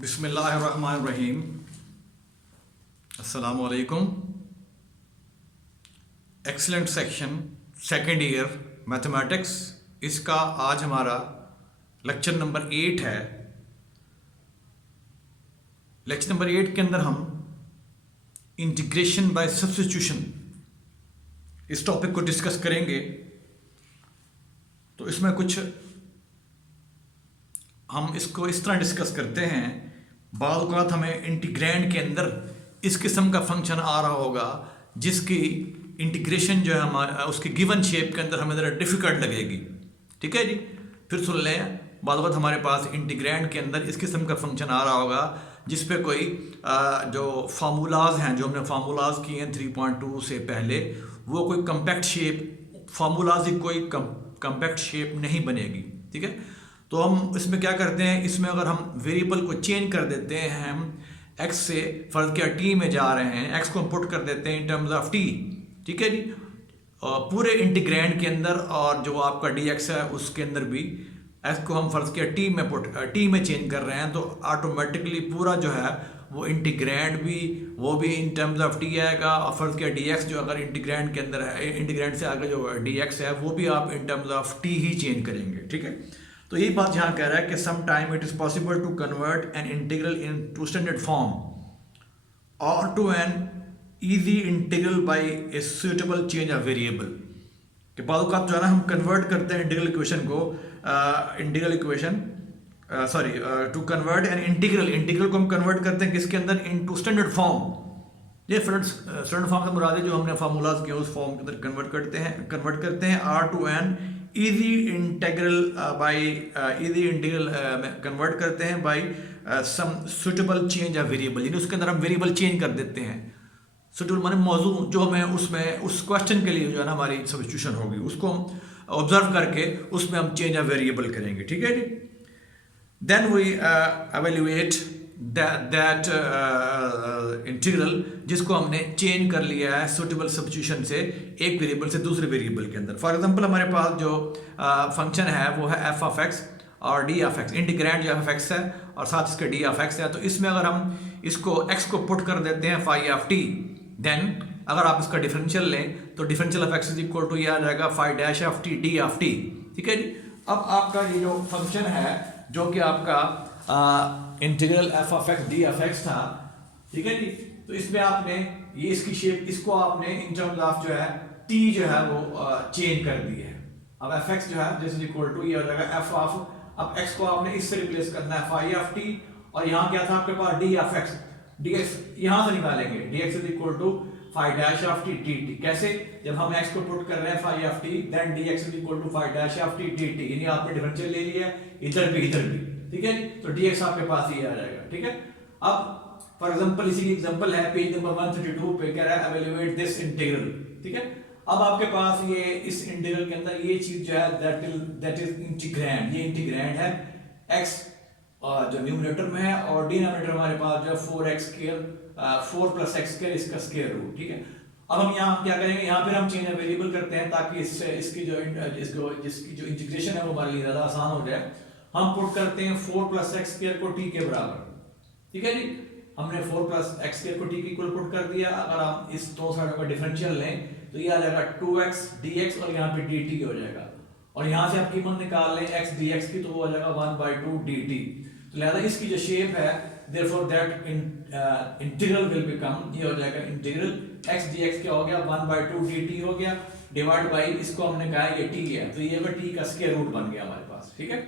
बिस्मिल्लाहिर्रहमानिर्रहीम। अस्सलामु अलैकुम। Excellent section second year mathematics, इसका आज हमारा लेक्चर नंबर 8 है। लेक्चर नंबर 8 के अंदर हम इंटीग्रेशन बाय सब्स्टिट्यूशन इस टॉपिक को डिस्कस करेंगे। तो इसमें कुछ हम इसको इस तरह डिस्कस करते हैं, बाद औक़ात हमें इंटीग्रैंड के अंदर इस किस्म का फंक्शन आ रहा होगा जिसकी इंटीग्रेशन जो है हमारा उसकी गिवन शेप के अंदर हमें ज़रा डिफ़िकल्ट लगेगी। ठीक है जी, फिर सुन लें। बाद औक़ात हमारे पास इंटीग्रैंड के अंदर इस किस्म का फंक्शन आ रहा होगा जिस पे कोई जो फार्मूलाज हैं, जो हमने फार्मूलाज किए हैं 3.2 से पहले, वो कोई कम्पैक्ट शेप फार्मूलाज की कोई कम्पैक्ट शेप नहीं बनेगी। ठीक है, तो हम इसमें क्या करते हैं, इसमें अगर हम वेरिएबल को चेंज कर देते हैं, हम x से फ़र्ज़ किया t में जा रहे हैं, x को हम पुट कर देते हैं इन टर्म्स ऑफ t। ठीक है जी, पूरे इंटीग्रैंड के अंदर और जो आपका dx है उसके अंदर भी x को हम फ़र्ज़ किया t में चेंज कर रहे हैं, तो ऑटोमेटिकली पूरा जो है वो इंटीग्रैंड भी वो भी इन टर्म्स ऑफ t आएगा। और फ़र्ज़ किया dx जो अगर इंटीग्रैंड के अंदर है, इंटीग्रैंड से आगे जो dx है वो भी आप in terms of t he change करेंगे। ठीक है, तो यही बात यहाँ कह रहा है कि some time it is possible to convert an integral into standard form और to an easy integral by a suitable change of variable. कि बाद औक़ात जो है ना हम कन्वर्ट करते हैं इंटीग्रल इक्वेशन को टू कन्वर्ट एन इंटीग्रल को हम कन्वर्ट करते हैं किसके अंदर, इन टू स्टैंडर्ड फॉर्म। ये स्टैंडर्ड फॉर्म से मुराद है जो हमने फार्मूलाज किए उस फॉर्म के अंदर कन्वर्ट करते हैं or to an easy integral convert करते हैं by some suitable change of variable, यानी उसके अंदर हम वेरिएबल चेंज कर देते हैं। सुटेबल माने मौजू जो हमें उसमें उस क्वेश्चन के लिए जो है ना हमारी सब्स्टिट्यूशन होगी उसको हम ऑब्जर्व करके उसमें हम चेंज ऑफ वेरिएबल करेंगे। ठीक है जी, then we evaluate that integral जिसको हमने चेंज कर लिया है सुटेबल सब्स्टिट्यूशन से एक वेरिएबल से दूसरे वेरिएबल के अंदर। फॉर एग्जांपल हमारे पास जो फंक्शन है वो है एफ ऑफ एक्स और डी ऑफ एक्स। इंटीग्रैंड जो एफ ऑफ एक्स है और साथ इसके डी ऑफ एक्स है, तो इसमें अगर हम इसको एक्स को पुट कर देते हैं फाई ऑफ टी, देन अगर आप इसका डिफरेंशियल लें तो differential of x is equal to यह आ जाएगा phi dash of T d of t. ठीक है जी, अब आपका ये जो फंक्शन है जो कि आपका integral F of X D of x था, ठीक है जी, तो इसमें आपने ये इसकी शेप इसको आपने इन टर्म्स ऑफ जो है टी जो है वो चेंज कर दी है। अब एफ एक्स जो है दिस इज इक्वल टू ये हो जाएगा एफ ऑफ, अब एक्स को आपने इससे रिप्लेस करना है फाई ऑफ टी, और यहाँ क्या था आपके पास D of X, D X यहाँ से निकालेंगे, D X is equal to phi dash of T D T. कैसे, जब हम एक्स को पुट कर रहे हैं phi of T, then D X is equal to phi dash of T D T, यानी आपने डिफरेंशियल ले लिया इधर भी इधर भी। ठीक है, तो dx आपके पास ये आ जाएगा। ठीक है, अब फॉर एग्जांपल इसी की एग्जांपल है पेज नंबर 132 पे, कह रहा है एवेल्युएट दिस इंटीग्रल। ठीक है, अब आपके पास ये इस इंटीग्रल के अंदर ये चीज जो है दैट इज इंटीग्रैंड, ये इंटीग्रैंड है x जो न्यूमरेटर में है और डिनोमिनेटर हमारे पास जो 4x स्क्वायर 4 + x स्क्वायर इसका स्क्वायर रूट। ठीक है, अब हम यहाँ क्या करेंगे, यहाँ पर हम चेंज वेरिएबल करते हैं ताकि इससे इसकी जो इंटीग्रेशन है वो हमारे लिए ज्यादा आसान हो जाए। हम पुट करते हैं 4 + x स्क्वायर को t के बराबर। ठीक है जी, हमने 4 + x स्क्वायर को t के इक्वल पुट कर दिया। अगर हम इस दो साइडों का डिफरेंशियल लें तो ये आ जाएगा 2x dx और यहाँ पे dt हो जाएगा, और यहाँ से आप कीमत निकाल लें x dx की तो वो हो जाएगा 1/2 dt। तो लिहाजा इसकी जो शेप है therefore that integral will become, ये हो जाएगा इंटीग्रल x dx क्या हो गया 1/2 dt हो गया, डिवाइड बाई इसको हमने कहा ये t है, तो ये t का स्क्वायर रूट बन गया हमारे पास। ठीक है,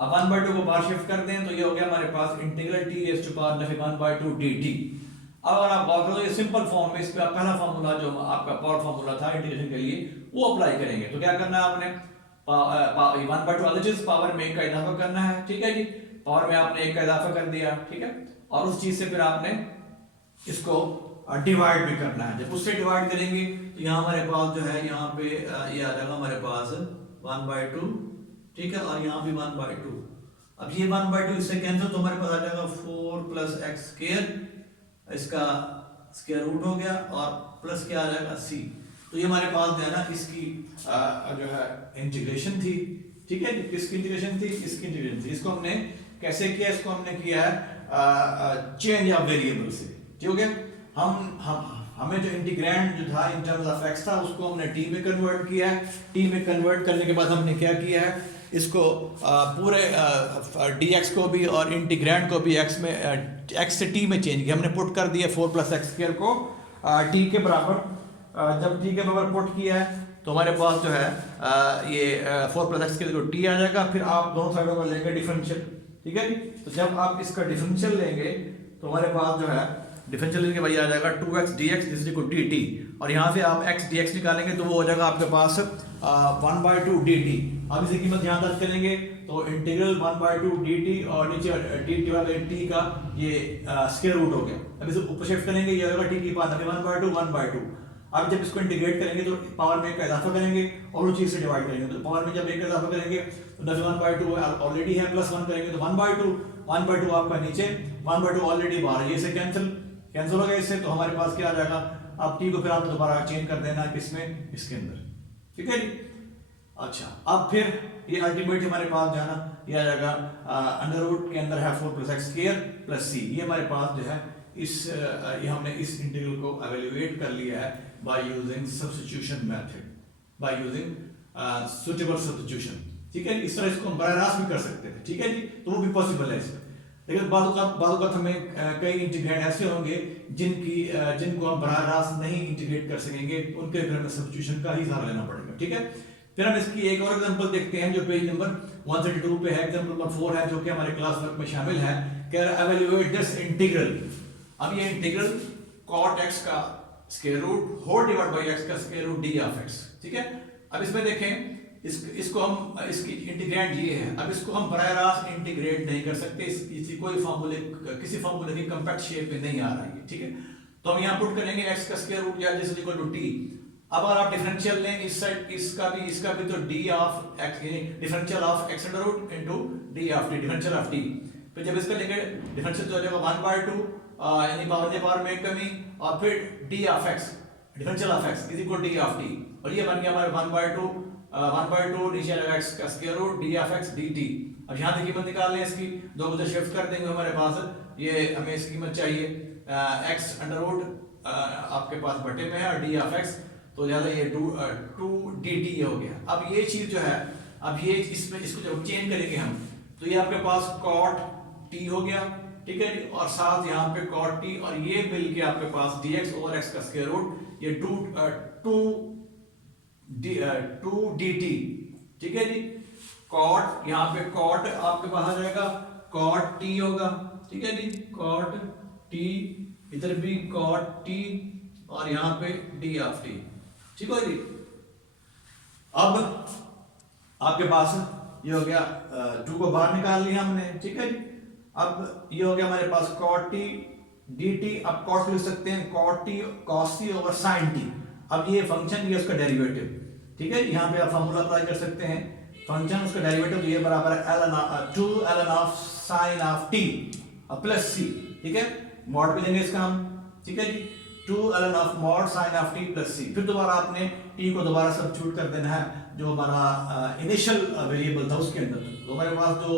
अब 1/2 को बाहर शिफ्ट कर दें तो ये हो गया हमारे पास integral t raised to power 1/2 dt। अब अगर आप गौर करो तो ये सिंपल फॉर्म में इस पे पहला फार्मूला जो आपका पावर फार्मूला था इंटीग्रेशन के लिए वो अप्लाई करेंगे। तो क्या करना है आपने 1/2 अलग चीज पावर में 1 का इजाफा करना है। ठीक है जी, पावर में आपने 1 का इजाफा कर दिया। ठीक है, और उस चीज से फिर आपने इसको डिवाइड भी करना है। जब उससे डिवाइड करेंगे तो यहाँ हमारे पास जो है यहाँ पे ये आ जाएगा हमारे पास 1/2। ठीक है, और यहाँ भी 1/2। अब ये 1/2 इससे कैंसिल तो हमारे पास आ जाएगा 4 + x स्क्वायर, इसका स्क्वायर रूट हो गया, और प्लस क्या आ जाएगा c। तो ये हमारे पास जो है ना इसकी जो है इंटीग्रेशन थी। ठीक है, किसकी इंटीग्रेशन थी, इसकी इंटीग्रेशन थी। इसको हमने कैसे किया, इसको हमने किया है चेंज ऑफ वेरिएबल से। ठीक हो गया। हमें जो इंटीग्रैंड जो था इन टर्म्स ऑफ एक्स था उसको हमने टी में कन्वर्ट किया है। टी में कन्वर्ट करने के बाद हमने क्या किया है, इसको पूरे dx को भी और इंटीग्रैंड को भी x से t में चेंज किया। हमने पुट कर दिया 4 + x² को t के बराबर। जब t के बराबर पुट किया है तो हमारे पास जो है ये 4 + x² को t आ जाएगा। फिर आप दोनों साइडों को लेंगे डिफरेंशियल। ठीक है जी। तो जब आप इसका डिफरेंशियल लेंगे तो हमारे पास जो है डिफरेंशियल लेंगे भाई आ जाएगा 2x dx dt, और यहाँ से आप x dx निकालेंगे तो वो हो जाएगा आपके पास 1/2 dt। अब इसी कीमत यहाँ दर्ज करेंगे तो इंटीग्रल 1/2 dt और नीचे dt वाले t का ये स्क्वायर रूट हो गया। अब इसे ऊपर शिफ्ट करेंगे, ये होगा t की पावर 1/2। अब जब इसको इंटीग्रेट करेंगे तो पावर में का इजाफा करेंगे और उस चीज से डिवाइड करेंगे। तो पावर में जब एक इजाफा करेंगे तो 1/2 ऑलरेडी है, +1 करेंगे तो 1/2 आपका नीचे, 1/2 ऑलरेडी बाहर, ये से कैंसिल हो गया इससे। तो हमारे पास क्या आ जाएगा, अब t को फिर आपको दोबारा चेंज कर देना किसमें, इसके अंदर। ठीक है जी। अच्छा, अब फिर ये अल्टीमेट हमारे पास जो है ना ये आ जाएगा अंडर रूट के अंदर है 4 + x² + c। ये हमारे पास जो है ये हमने इस इंटीग्रल को एवेल्युएट कर लिया है by using substitution method, by using suitable substitution. ठीक है, इस तरह इसको हम बराह रास्त भी कर सकते थे। ठीक है जी, तो वो भी पॉसिबल है इसमें। लेकिन बाद हमें कई इंटीग्रेंड ऐसे होंगे जिनको हम बराह रास्त नहीं इंटीग्रेट कर सकेंगे, उनके लिए हमें सब्स्टिट्यूशन का ही सहारा लेना पड़ेगा। ठीक है, फिर हम इसकी एक और एग्जांपल देखते हैं जो पेज नंबर 132 पे है। एग्जांपल नंबर 4 है जो कि हमारे क्लास वर्क में शामिल है। कह रहा है एवेल्युएट दिस इंटीग्रल। अब ये इंटीग्रल cot x का square root whole divide by x का square root d of x। ठीक है, अब इसमें देखें इसको हम इसकी इंटीग्रेंड ये है। अब इसको हम बराह रास्त इंटीग्रेट नहीं कर सकते, किसी फार्मूले की कॉम्पैक्ट शेप में नहीं आ रहा है। ठीक है, तो हम यहाँ पुट करेंगे x का स्क्वायर रूट या जैसे इक्वल टू t। अब अगर आप डिफरेंशियल लें इस साइड इसका भी तो d ऑफ x यानी differential of x under root into d of t, differential of t। फिर जब इसका लेंगे डिफरेंशियल तो हो जाएगा 1/2 यानी पावर में कमी, और फिर d of x differential of x is equal d of t, और ये बन गया हमारे 1/2 नीचे आ जाएगा x का square root d of x dt। अब यहाँ से कीमत निकाल लें इसकी, दो बजे शिफ्ट कर देंगे हमारे पास ये हमें इसकी कीमत चाहिए x अंडर रूट आपके पास बटे में है और d ऑफ x तो ज्यादा ये 2 dt हो गया। अब ये चीज जो है, अब ये इसमें इसको जब चेंज करेंगे हम तो ये आपके पास cot t हो गया। ठीक है जी, और साथ यहाँ पे cot t और ये मिल के आपके पास dx ओवर x का स्क्वायर रूट ये 2 dt। ठीक है जी, cot यहाँ पे cot आपके पास आ जाएगा cot t होगा। ठीक है जी, cot t, इधर भी cot t और यहाँ पे d ऑफ t। ठीक है जी, अब आपके पास ये हो गया 2 को बाहर निकाल लिया हमने। ठीक है जी, अब ये हो गया हमारे पास cot t dt। अब cos लिख सकते हैं cot t cos t over sin t। अब ये फंक्शन ये उसका डेरिवेटिव। ठीक है, यहाँ पे आप फार्मूला अप्लाई कर सकते हैं, फंक्शन उसका डेरिवेटिव ये बराबर है 2 ln of sin of t plus c। ठीक है, मॉड भी लेंगे इसका हम। ठीक है जी, 2 ln of mod sin of t plus c। फिर दोबारा आपने t को दोबारा सब्स्टिट्यूट कर देना है जो हमारा इनिशियल वेरिएबल था उसके अंदर। तो हमारे पास जो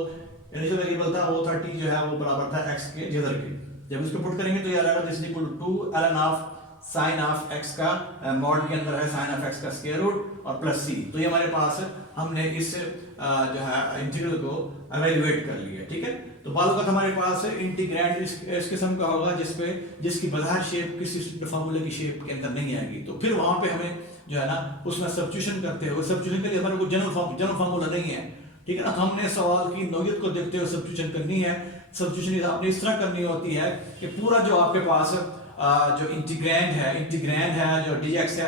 इनिशियल वेरिएबल था वो था t जो है वो बराबर था x के जिधर के। जब इसको पुट करेंगे तो ये आ जाएगा this equal to 2 ln of sin of x का मॉड के अंदर है sin ऑफ x का स्क्वायर रूट और प्लस c। तो ये हमारे पास हमने इस जो है इंटीग्रल को एवेल्युएट कर लिया। ठीक है, तो बालों का हमारे पास इंटीग्रैंड इस किस्म का होगा जिसकी बाहर शेप किसी फार्मूले की शेप के अंदर नहीं आएगी। तो फिर वहां पे हमें जो है ना उसमें सब्स्टिट्यूशन करते हुए, सब्स्टिट्यूशन के लिए हमारे को जनरल फार्मूला नहीं है। ठीक है ना, तो हमने सवाल की नौयत को देखते हुए सब्स्टिट्यूशन करनी है। सब्स्टिट्यूशन आपने इस तरह करनी होती है कि पूरा जो आपके पास जो इंटीग्रैंड है जो dx है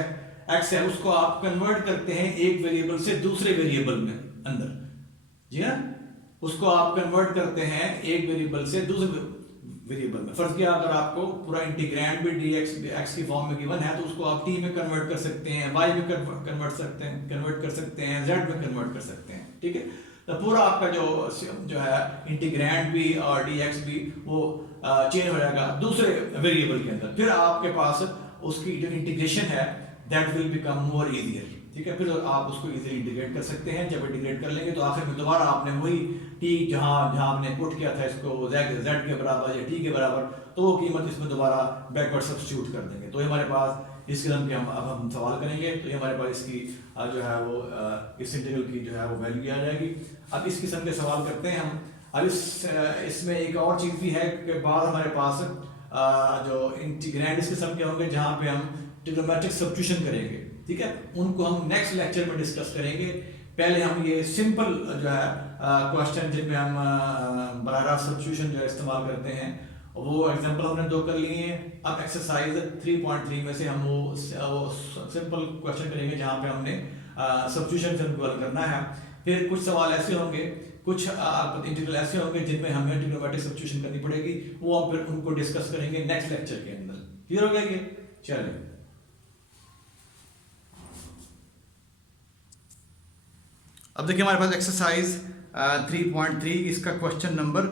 x है उसको आप कन्वर्ट करते हैं एक वेरिएबल से दूसरे वेरिएबल में अंदर। जी हाँ, उसको आप कन्वर्ट करते हैं एक वेरिएबल से दूसरे वेरिएबल में। फर्ज किया अगर आपको पूरा इंटीग्रैंड भी dx x की फॉर्म में गिवन है तो उसको आप t में कन्वर्ट कर सकते हैं, y में कन्वर्ट कर सकते हैं, z में कन्वर्ट कर सकते हैं। ठीक है, तो पूरा आपका जो है इंटीग्रैंड भी और dx भी वो चेंज हो जाएगा दूसरे वेरिएबल के अंदर। फिर आपके पास उसकी जो इंटीग्रेशन है that will become more easier. ठीक है, फिर आप उसको इजीली इंटीग्रेट कर सकते हैं। जब इंटीग्रेट कर लेंगे तो आखिर में दोबारा आपने वही टी जहां जहां आपने पुट किया था इसको z के बराबर या t के बराबर, तो वो कीमत इसमें दोबारा बैकवर्ड सब्स्टिट्यूट कर देंगे। तो हमारे पास इस किस्म के हम सवाल करेंगे तो ये हमारे पास इसकी जो है वो इस इंटीग्रल की जो है वो वैल्यू आ जाएगी। अब इस किस्म के सवाल करते हैं हम। अब इसमें एक और चीज़ भी है कि बाद हमारे पास जो इंटीग्रैंड इस किस्म के होंगे जहाँ पे हम ट्रिग्नोमेट्रिक सब्स्टिट्यूशन करेंगे, ठीक है, उनको हम नेक्स्ट लेक्चर में डिस्कस करेंगे। पहले हम ये सिंपल जो है क्वेश्चन जिनमें हम बराह रास्त सब्स्टिट्यूशन जो है इस्तेमाल करते हैं वो एग्जांपल हमने 2 कर लिए हैं। अब एक्सरसाइज 3.3 में से हम वो सिंपल क्वेश्चन करेंगे जहाँ पे हमने सब्स्टिट्यूशन सिंपल करना है। फिर कुछ सवाल ऐसे होंगे, कुछ इंटीग्रल ऐसे होंगे जिनमें हमें ट्रिग्नोमेट्रिक सब्स्टिट्यूशन करनी पड़ेगी, वो हम फिर उनको डिस्कस करेंगे नेक्स्ट लेक्चर के अंदर। क्लियर हो गया ये? चलिए अब देखिए हमारे पास एक्सरसाइज 3.3 इसका क्वेश्चन नंबर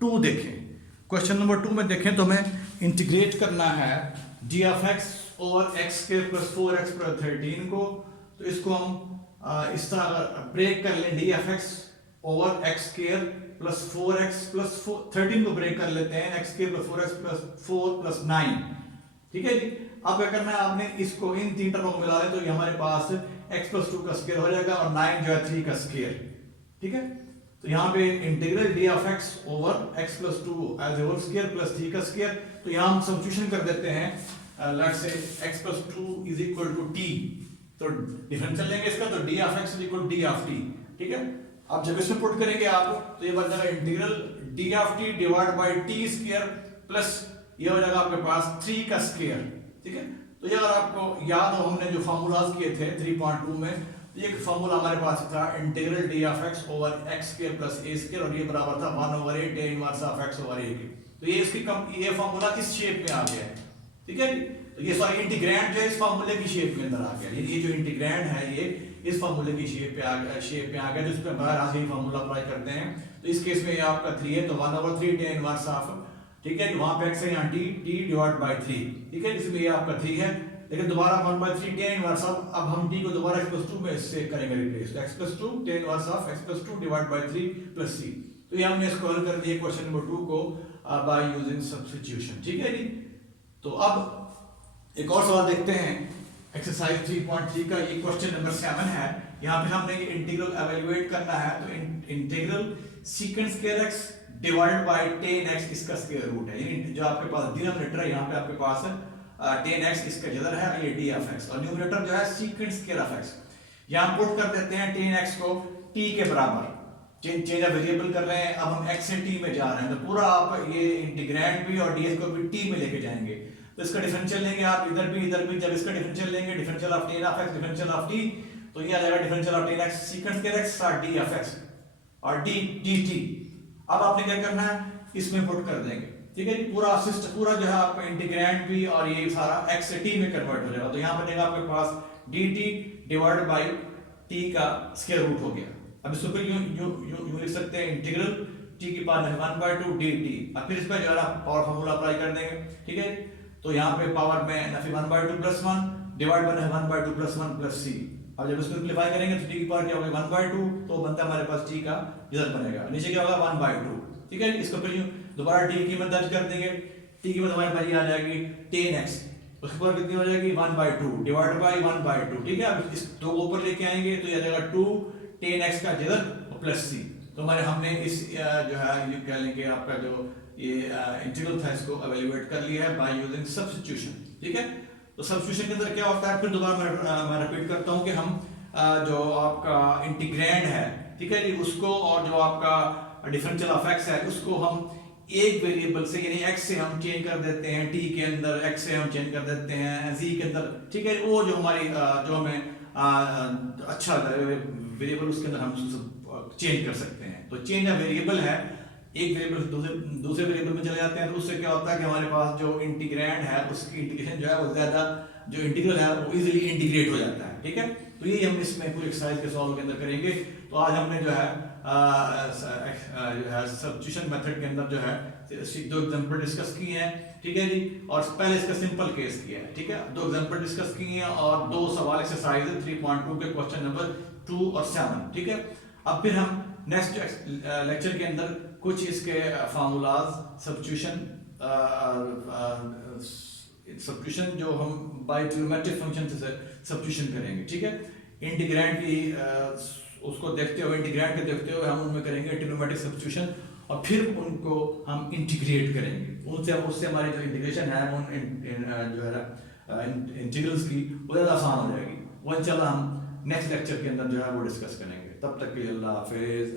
2 देखें। क्वेश्चन नंबर 2 में देखें तो हमें इंटीग्रेट करना है g of x over x square plus 4x plus 13 को। तो इसको हम इस तरह ब्रेक कर लें, d of x over x square plus 4x plus 13 को ब्रेक कर लेते हैं, x square plus 4x plus 4 plus 9, ठीक है जी। अब क्या करना है, आपने इसको इन तीन टर्मों को मिला लें तो ये हमारे पास x प्लस 2 का स्क्वायर हो जाएगा और 9 जो है 3 का स्क्वायर, ठीक है। तो यहाँ पे integral d of x over x plus 2 as whole square plus 3 का स्क्वायर। तो यहाँ हम सब्स्टिट्यूशन कर देते हैं, let's say x plus 2 is equal to t, तो डिफरेंशियल लेंगे इसका, तो d of x is equal to d of t, ठीक है। अब जब इसमें पुट करेंगे आप तो ये बन जाएगा integral d of t divide by t square plus ये हो जाएगा आपके पास 3 का स्क्वायर, ठीक है। तो ये अगर आपको याद हो हमने जो फार्मूलाज किए थे 3.2 में, तो ये फार्मूला हमारे पास था integral d of x over x square plus a square और ये बराबर था 1 over 8 tan inverse of x over a के। तो ये इसकी ये फार्मूला इस शेप में आ गया है, ठीक है। तो ये सॉरी इंटीग्रैंड जो है इस फार्मूले की शेप के अंदर आ गया। ये जो इंटीग्रैंड है ये इस फार्मूले की शेप पे आ गया, जिस पे बाहर आगे फार्मूला अप्लाई करते हैं। तो इस केस में ये आपका 3 है, तो 1 ओवर 3 tan इनवर्स ऑफ, ठीक है, वहां पे x है, यहाँ t डिवाइड बाय 3, ठीक है, इसमें ये आपका 3 है। लेकिन दोबारा 1/3 tan इनवर्स ऑफ, अब हम t को दोबारा x प्लस 2 में इससे करेंगे रिप्लेस, तो x plus 2 tan inverse of x plus 2 divide by 3 plus c। तो ये हमने इसको हल कर दिया क्वेश्चन नंबर 2 को बाय यूजिंग सब्स्टिट्यूशन, ठीक है जी। तो अब एक और सवाल देखते हैं एक्सरसाइज 3.3 का। ये क्वेश्चन नंबर 7 है। यहाँ पे हमने ये इंटीग्रल एवेल्युएट करना है, तो integral second square x divide by tan x इसका स्क्वायर रूट है, यानी जो आपके पास डिनोमिनेटर है यहाँ पे आपके पास tan x इसका जदर है, ये d ऑफ x, और न्यूमरेटर जो है सेकंड स्क्वायर ऑफ x। यहाँ पुट कर देते हैं tan x को t के बराबर, चेंज ऑफ वेरिएबल कर रहे हैं। अब हम x से t में जा रहे हैं, तो पूरा आप ये इंटीग्रैंड भी और ds को भी t में लेके जाएंगे। तो इसका डिफरेंशियल लेंगे आप इधर भी, जब इसका डिफरेंशियल लेंगे differential of tan of x differential of t, तो ये आ जाएगा differential of tan x second square x और d ऑफ x और d dt। अब आपने क्या करना है, इसमें पुट कर देंगे, ठीक है। पूरा सिस्टम पूरा जो है आपका इंटीग्रैंड भी और ये सारा x से t में कन्वर्ट हो जाएगा। तो यहाँ बनेगा आपके पास dt डिवाइड बाय t का स्क्वायर रूट हो गया। अब इसको फिर यूं लिख सकते हैं इंटीग्रल t की पावर 1/2 dt। अब फिर इस पे जो है पावर फार्मूला अप्लाई कर देंगे, ठीक है। तो यहाँ पे पावर में फिर 1/2 plus 1 divide by 1/2 plus 1 plus c। अब जब इसको सिंपलीफाई करेंगे तो t की पावर क्या होगा 1/2, तो बनता है हमारे पास t का रिजल्ट बनेगा, नीचे क्या होगा 1/2, ठीक है। इसको फिर दोबारा t की कीमत दर्ज कर देंगे, t की कीमत हमारे पास आ जाएगी tan x, उसके बाद कितनी हो जाएगी 1/2 डिवाइड बाय 1/2, ठीक है। अब इस दो को ऊपर लेके आएंगे तो ये आ जाएगा 2 tan x का जदर प्लस c। तो हमारे हमने इस जो है ये कह लेंगे आपका जो ये इंटीग्रल था इसको एवेल्युएट कर लिया है बाय यूजिंग सब्स्टिट्यूशन, ठीक है। तो सब्स्टिट्यूशन के अंदर क्या होता है, फिर दोबारा मैं रिपीट करता हूँ कि हम जो आपका इंटीग्रैंड है, ठीक है जी, उसको और जो आपका डिफरेंशियल ऑफ x है उसको हम एक वेरिएबल से यानी x से हम चेंज कर देते हैं, t के अंदर x से हम चेंज कर देते हैं z के अंदर, ठीक है। वो जो हमारी जो हमें अच्छा वेरिएबल उसके अंदर हम चेंज कर सकते हैं। तो चेंज ऑफ वेरिएबल है, एक वेरिएबल से दूसरे वेरिएबल में चले जाते हैं, तो उससे क्या होता है कि हमारे पास जो इंटीग्रैंड है उसकी इंटीग्रेशन जो है वो ज्यादा, जो इंटीग्रल है वो इजीली इंटीग्रेट हो जाता है, ठीक है। तो ये हम इसमें पूरी एक्सरसाइज के सॉल्व के अंदर करेंगे। तो आज हमने जो है जो है सब्स्टिट्यूशन मेथड के अंदर जो है दो एग्जांपल डिस्कस किए हैं, ठीक है जी। और पहले इसका सिंपल केस किया है, ठीक है, दो एग्जांपल डिस्कस किए हैं और दो सवाल एक्सरसाइज 3.2 के क्वेश्चन नंबर 2 और 7, ठीक है। अब फिर हम नेक्स्ट लेक्चर के अंदर कुछ इसके फार्मूलाज सब्स्टिट्यूशन जो हम बाय ट्रिग्नोमेट्रिक फंक्शन से सब्स्टिट्यूशन करेंगे, ठीक है। इंटीग्रैंड की उसको देखते हुए, इंटीग्रैंड के देखते हुए हम उनमें करेंगे ट्रिग्नोमेट्रिक सब्स्टिट्यूशन और फिर उनको हम इंटीग्रेट करेंगे। उससे हमारी जो इंटीग्रेशन है उन जो है ना इंटीग्रल्स की वो ज़्यादा आसान हो जाएगी। वो इंशाल्लाह हम नेक्स्ट लेक्चर के अंदर जो है वो डिस्कस करेंगे। तब तक के लिए अल्लाह हाफिज़।